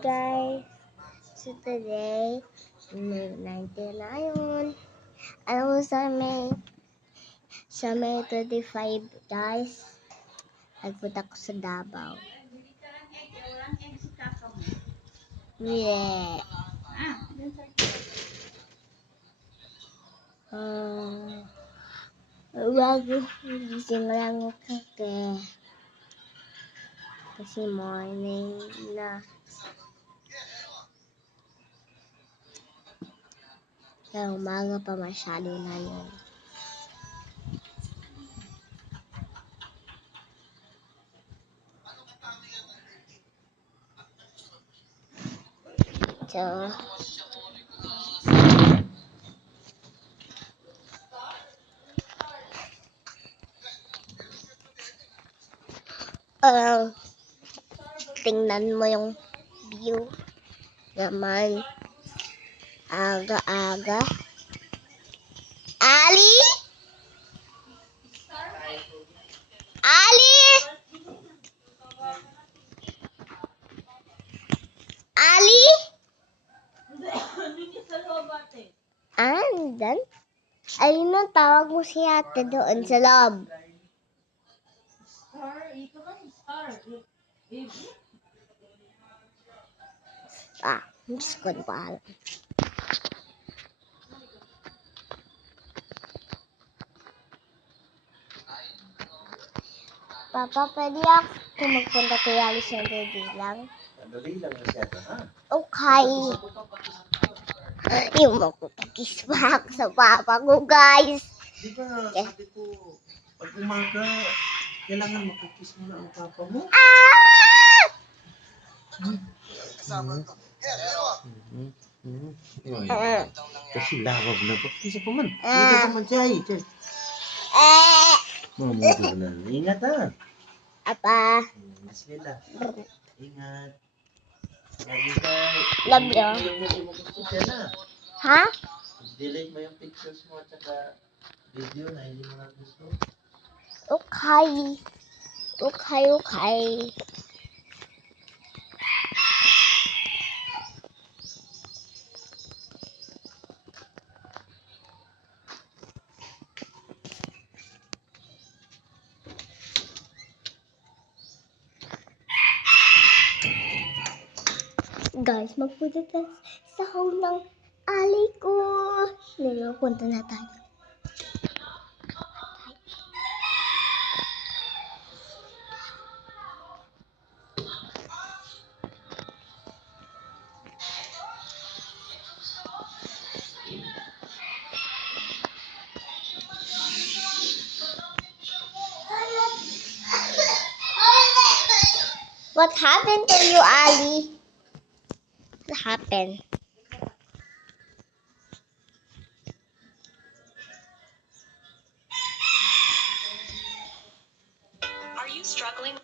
Guys, so today, May 19 na yun. Alam mo sa May 25, guys, nagpunta ko sa Davao. Yeah. Bago gising lang ako kasi morning na. Kaya umaga pa masyado na yun. So, tingnan mo yung view naman. Aga-aga. Ali? Ali? Ali? Andan? Ayun ang tawag mo si ate doon sa loob. Diyos ko na paalam. Papa, pwede ako magpunta kay Alice ng dali lang? Dali lang na siya, ha? Okay. Yung magkukis pa ako sa papa ko, guys. Di ba, sabi ko, pag umaga, kailangan makukis mo na ang papa mo. Kasi lawag na ba? Isa pa man. Hindi ka man, Chay. Mamudo na. Ingat, ha? Apa? Bismillah. Ingat. Love you, guys. Love you. Hindi mo gusto dyan, ha? Ha? Delete mo yung pictures mo at saka video na hindi mo na gusto. Okay. Okay. Guys, magpunta tayo sa home ng ali ko. Punta na tayo. What happened to you, Ali? What happened? Are you struggling?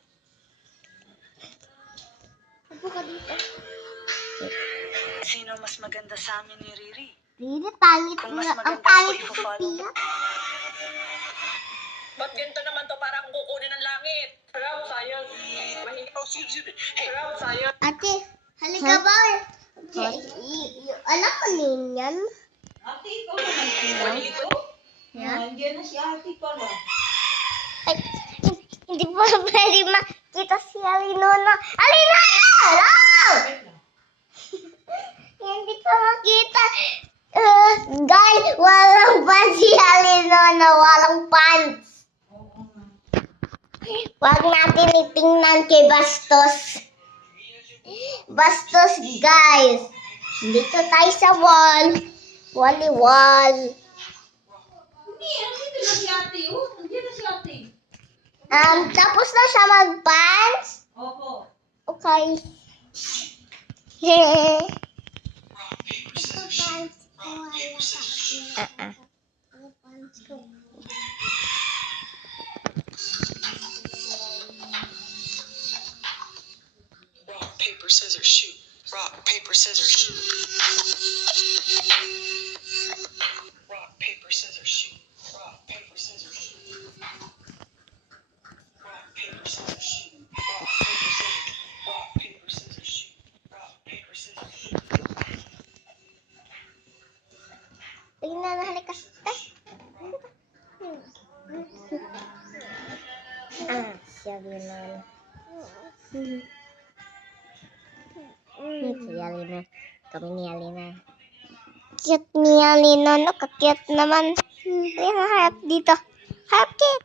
Upo ka dito. Sino mas maganda sa amin ni Riri? Riri, pangit Kung mo. mas Ang maganda pangit ako, ko, ipo-follow Sophia. Ba't ganito naman to para akong kukunin ng langit? Sarap, sayang. Sarap, sayang. Ate, halika ba? Alam mo ninyan? Ate, ikaw naman pala. Dito? Yeah? Nandiyan na si ate pala. Ay, hindi pa pwede makita si Alinona. Alinona! Hello! Hindi pa makita. Guys, walang pants si Alinona. Walang pants. Huwag natin itingnan kay Bastos. Bastos, guys. Dito tayo sa wall. Wall. Hindi, nandito na si ate. Oh, nandiyan na si ate. Tapos na siya mag-pants? Opo. Okay. Rock, paper, scissors, shoot. Rock, paper, scissors, shoot. Rock, paper, scissors, shoot. Rock, paper, scissors, shoot. Rock, paper, scissors, shoot. Rock, paper, scissors. Rock, paper, scissors, shoot. Rock, Si Alina. Kami ni Alina. Cute ni Alina. No, kakit naman. Harap dito. Harap kit.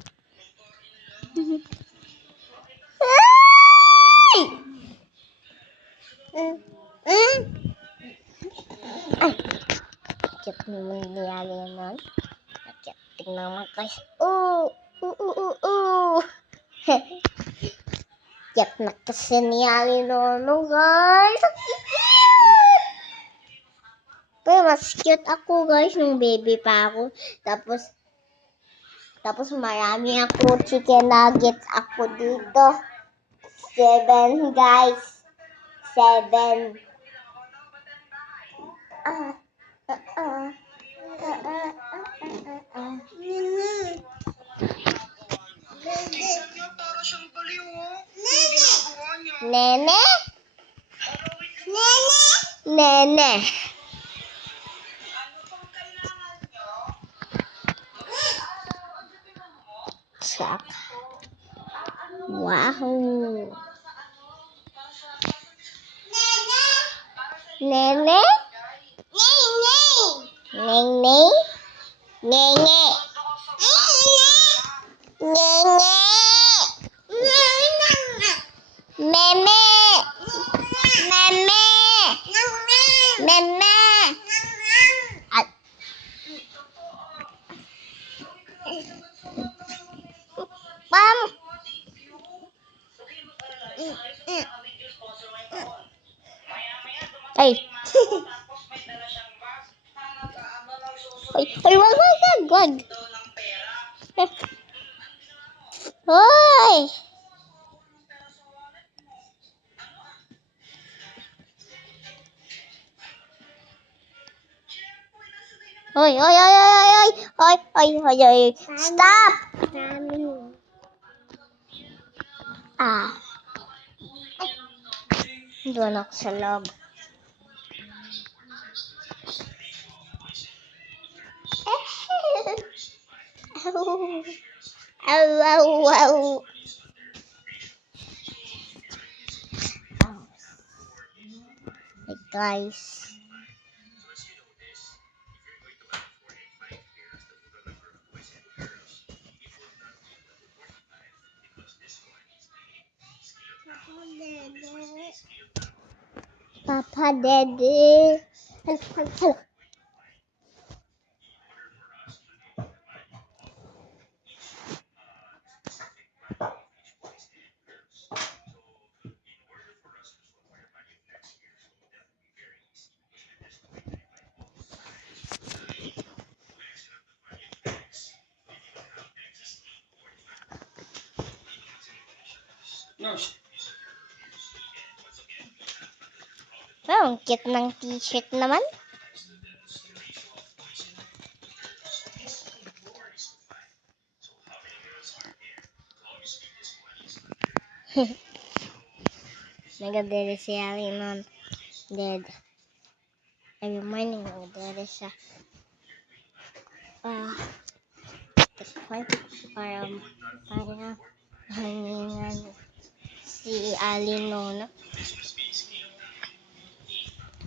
Ay! Ay! Cute naman ni Alina. Cute. Tingnan mo guys. Cute na kasi ni Alina. No, guys. Pero mas cute ako guys nung baby pa ako. Tapos marami ako chicken nuggets ako dito. 7 guys. 7. Tingnan niyo, para siyang baliw, oh. Yung ginagawa niya. Nene? Pero wait lang. Nene. Ano bang kailangan niyo? Sak. Wow. Nene? Nene? Nene? Nene? Meme? Meme? Meme? At Mom. Ay. Tapos may dala siyang bag. Nag-aano lang susunod Ay, wag. daw ng pera. Hoy. Hoy. Stop. Doon ako sa loob. Wow. Hey guys. Papa, Daddy. Hello. No. Ang cute ng t-shirt naman. Nagadere si Ali nun. Dead. Every morning, nagadere siya. Para hangingan si Ali nun.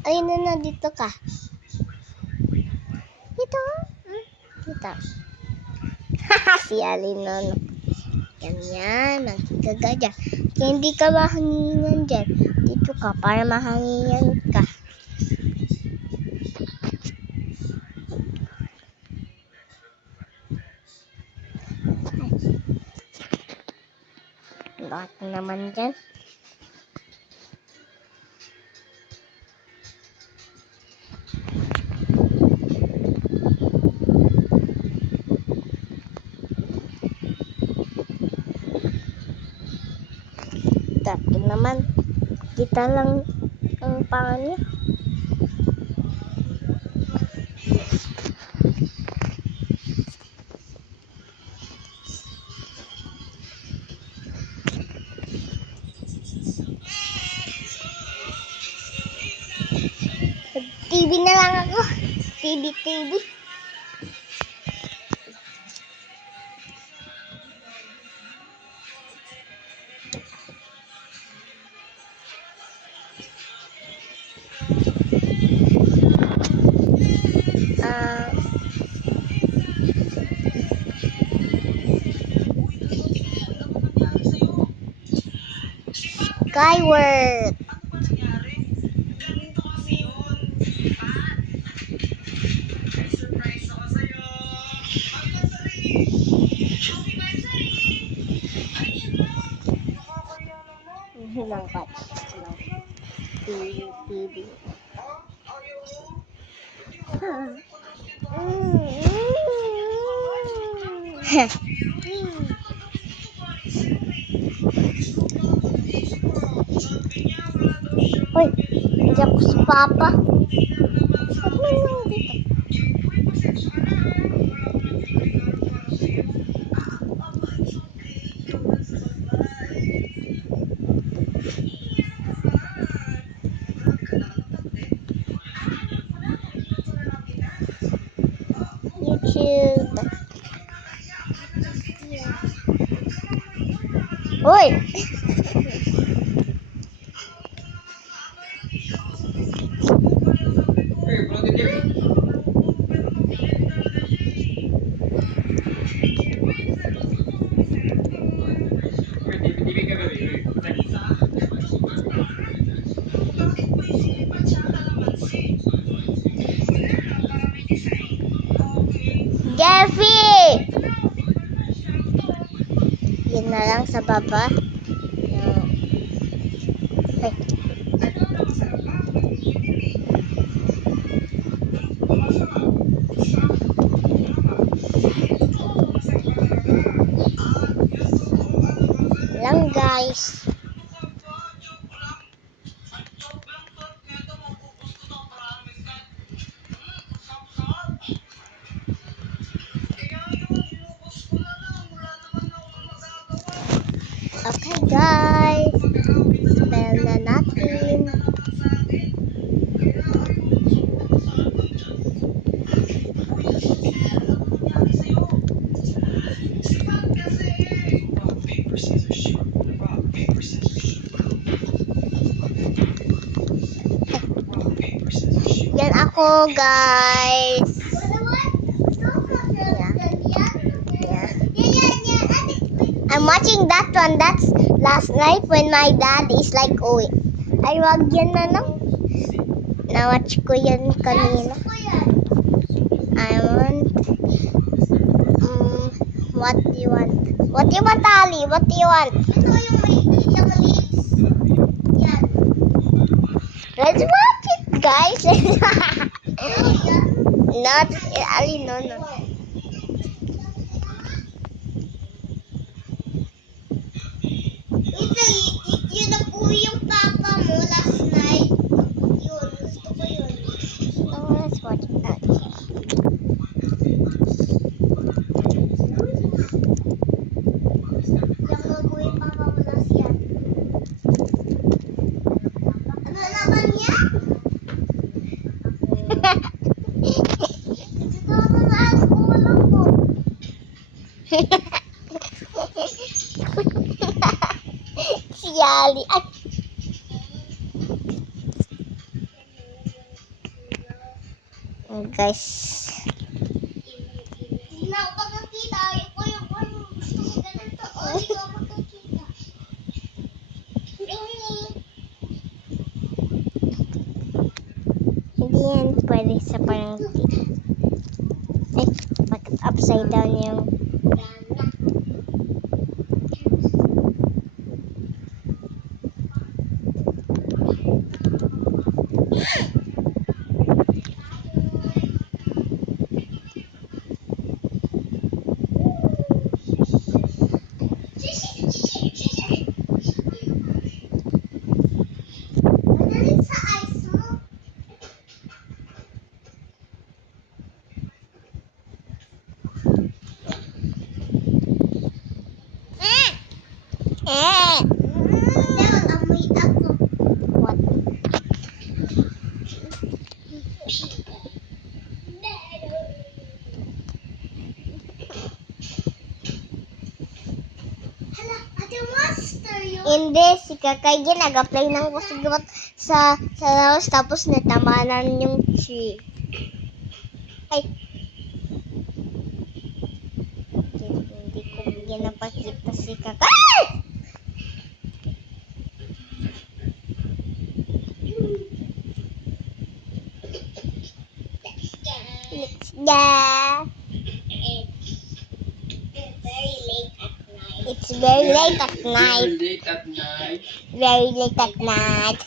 Ay, na dito ka. Dito. Dito. Si Ali nun. Ganyan, magkagaga dyan. Kaya hindi ka mahangingan dyan. Dito ka para mahangingan ka. Lahat naman dyan. Dito naman. Kita lang ang pangan niya. TV na lang ako. TV. Skyward. Ano ba nangyari? Ganito kasi yun. Pat! May surprise ako sa'yo. Happy birthday! Happy birthday! Ay, hala! Nakakaya naman. Langkat. TV. Ha? Ayaw mo? Hindi mo Hoy, hindi ako si Papa. Ba't may nang dito? YouTube. Hoy! Jeffy! Yun na lang sa baba. Ay. Lang guys. Okay guys. Spell na natin. Rock, paper, scissors, shoot. Rock, paper, scissors, shoot. Rock, paper, scissors, shoot. Yan ako guys. I'm watching that one. That's last night when my dad is like, oh, ay wag yan na no. Na-watch ko yan kanina. I want, what do you want? What do you want, Ali? What do you want? Ito yung may lips. Yan. Let's watch it, guys. Not, Ali, no. Yun na po yung papa mo last night. Yun, gusto ko yun. Oh, let's watch that. Yung logo yung papa mo last yan. Ano naman yan? Ito naman ang ulo ko. Si Ali. Ay. Guys. Hindi na ako pagkakita. Ito yung gusto ko ganito. O, hindi ako pagkakita. Hindi yan pwede sa parang ay, upside down yung amoy ako. What? Hala, ate monster yun. Hindi, si Kakay nag-apply ng kusigot sa house tapos natamanan yung tree. Ay. Hindi ko ginapakita si Kakay. Let's go. It's very late at night. Late at night. Very late at night.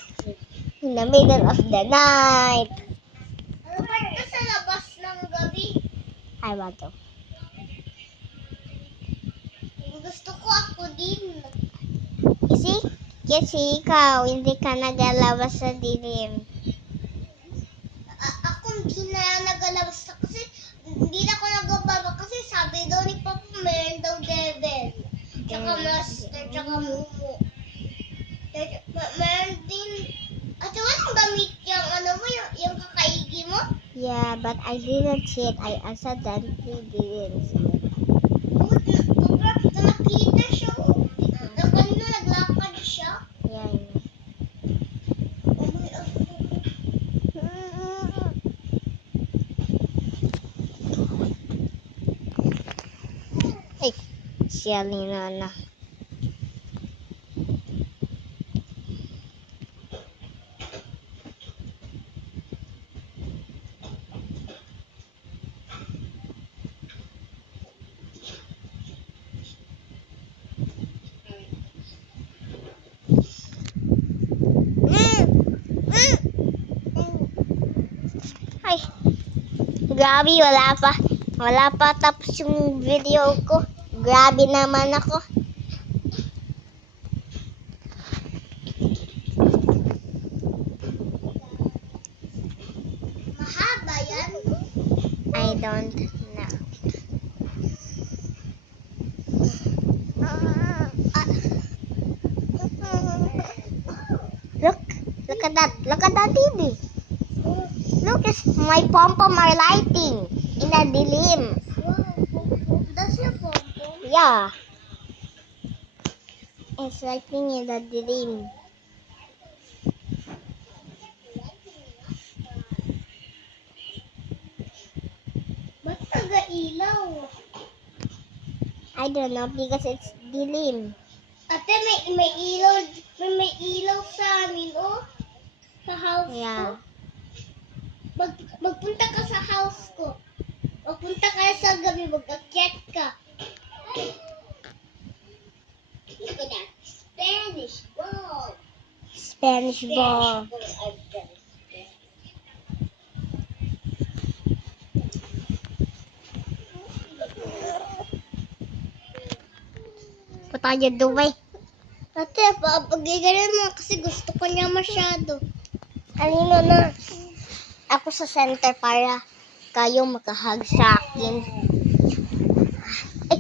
In the middle of the night. Ano ba ito sa labas ng gabi? I want to. Gusto ko ako din. Kasi ikaw, hindi ka nagalabas sa dilim. Ako hindi na nagalabas na kasi hindi na ako nagababa kasi sabi daw ni Papa meron daw devil. Tsaka master, tsaka mumu. Meron din. At walang damit yung ano mo, yung kakaigi mo? Yeah, but I didn't see it. I accidentally didn't see it. Nakita siya. Kanina naglakad siya. Yeah, Ay, si Alina na. Ay, grabe, wala pa tapos yung video ko. Grabe naman ako. Mahaba yan. I don't know. Look at that TV. Look, it's my pom-pom are lighting in the dilim. That's your pom-pom. Yeah. It's lighting in the dilim. Ba't taga-ilaw? I don't know because it's dilim. Ate, may ilaw sa amin, oh. Sa house Yeah. ko. Magpunta ka sa house ko. Magpunta ka sa gabi, mag-akyat ka. Look at that. Spanish ball. Spanish ball. What are you doing? Ate, pagigalan mo kasi gusto ko niya masyado. Alino na. Ako sa center para kayo makahag sa akin. Ay.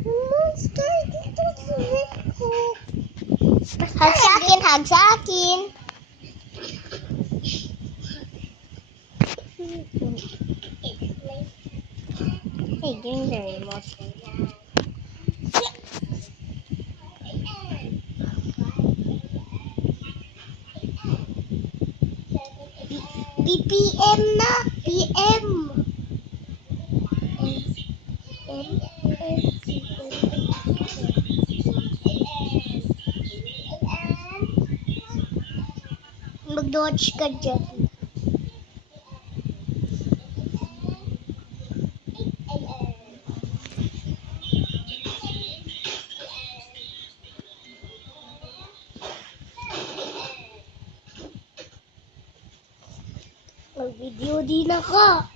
Monster, dito sa ko. Hag sa akin, hag sa akin. Hey, give me the remote. PPM na, PM. Mag-dodge ka dyan. Mag-video din ako.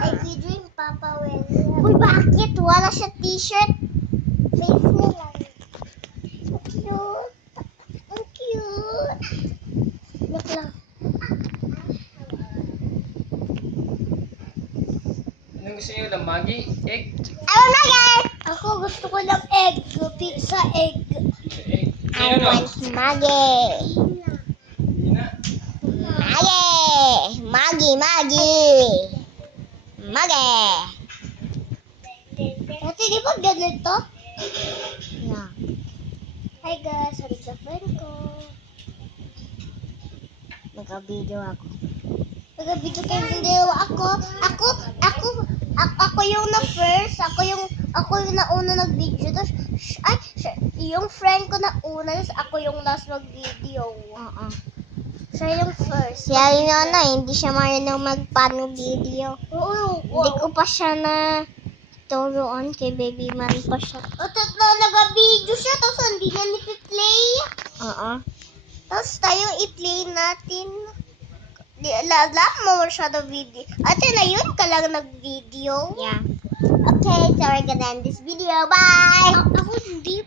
Ay, video yung Papa Will. Uy, bakit? Wala siya t-shirt. Face na lang. So cute. Ang cute. Look lang. Anong gusto niyo lang, Maggie? Egg? I want Maggie! Ako gusto ko ng egg. Pizza egg. Egg. I want Maggie. Ina. Maggie! Maggie! Maggie! Ate, di ba ganito? Naka-video ako. Nag-video kayo ng dalawa. Ako yung na-first. Ako yung nauna nag-video. Tapos, yung friend ko na una. Tapos ako yung last mag-video. Oo. Siya yung first. Si Alinona, hindi siya marunong magpaano video. Oo. Hindi ko pa siya na turuan kay baby man pa siya. Tapos nag-video siya. Tapos hindi niya nipi-play. Oo. Tapos tayo i-play natin. Alam mo masyado video. Ate na yun ka lang nag-video. Yeah. Okay, so we're gonna end this video. Bye! Ako hindi.